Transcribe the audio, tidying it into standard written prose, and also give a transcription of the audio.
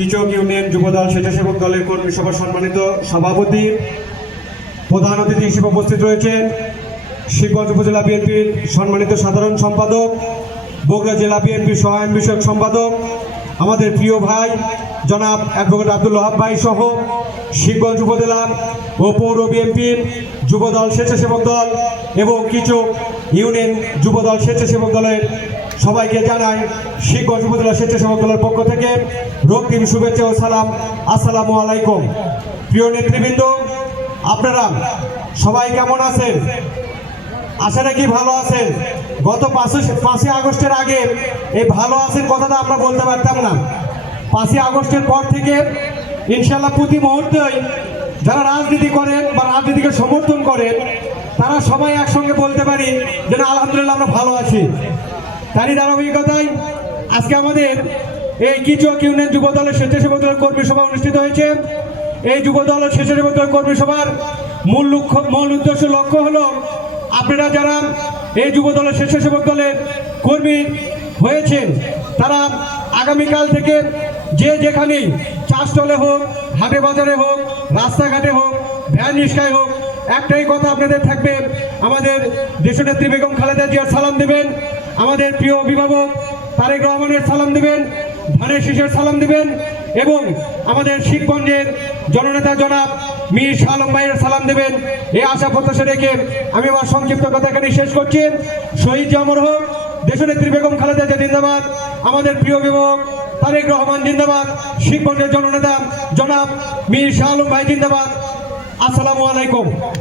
কিচক union Jubodal স্বেচ্ছাসেবক দলের কর্মী সভা সম্মানিত সভাপতি, প্রধান অতিথি হিসেবে উপস্থিত রয়েছেন শিবগঞ্জ উপজেলা বিএনপির সম্মানিত সাধারণ সম্পাদক, বগুড়া জেলা বিএনপির সহায়ক বিষয়ক সম্পাদক, আমাদের প্রিয় ভাই জনাব অ্যাডভোকেট আব্দুল ওয়াহাব ভাই সহ শিবগঞ্জ উপজেলা ও পৌর বিএনপির যুবদল স্বেচ্ছাসেবক দল এবং কিচক ইউনিয়ন যুবদল স্বেচ্ছাসেবক দলের সবাইকে জানাই শিবগঞ্জ উপজেলা স্বেচ্ছাসেবক দলের পক্ষ থেকে রক্তিম শুভেচ্ছা ও সালাম। আসসালামু আলাইকুম। প্রিয় নেতৃবৃন্দ, আপনারা সবাই কেমন আছেন? আশা রাখি ভালো আছেন। গত 5ই আগস্টের আগে এই ভালো আছেন কথাটা আমরা বলতে পারতাম না। 5ই আগস্টের পর থেকে ইনশাল্লাহ প্রতি মুহূর্তেই যারা রাজনীতি করেন বা রাজনীতিকে সমর্থন করেন তারা সবাই একসঙ্গে বলতে পারি যে না, আলহামদুলিল্লাহ আমরা ভালো আছি। তারই ধারাবাহিকতায় আজকে আমাদের এই কিচক ইউনিয়ন যুবদলের স্বেচ্ছাসেবক দলের কর্মী সভা অনুষ্ঠিত হয়েছে। এই যুবদলের স্বেচ্ছাসেবক দলের কর্মী সভার মূল উদ্দেশ্য লক্ষ্য হলো আপনারা যারা এই যুবদলের স্বেচ্ছাসেবক দলের কর্মী হয়েছেন তারা আগামীকাল থেকে যে যেখানেই চাষতলে হোক, হাটে বাজারে হোক, রাস্তাঘাটে হোক, ভ্যান রিক্সায় হোক, একটাই কথা আপনাদের থাকবে, আমাদের দেশনেত্রী বেগম খালেদা জিয়ার সালাম দেবেন, আমাদের প্রিয় অভিভাবক তারেক রহমানের সালাম দেবেন, ধানের শীষের সালাম দেবেন এবং আমাদের শিবগঞ্জের জননেতা জনাব মীর শাহ আলম ভাইয়ের সালাম দেবেন। এই আশা প্রত্যাশা রেখে আমি আমার সংক্ষিপ্ত কথা এখানে শেষ করছি। শহীদ জামর হোক, দেশনেত্রী বেগম খালেদা জিয়া জিন্দাবাদ, আমাদের প্রিয় অভিভাবক তারেক রহমান জিন্দাবাদ, শিবগঞ্জের জননেতা জনাব মীর শাহ আলম ভাই জিন্দাবাদ। আসসালামু আলাইকুম।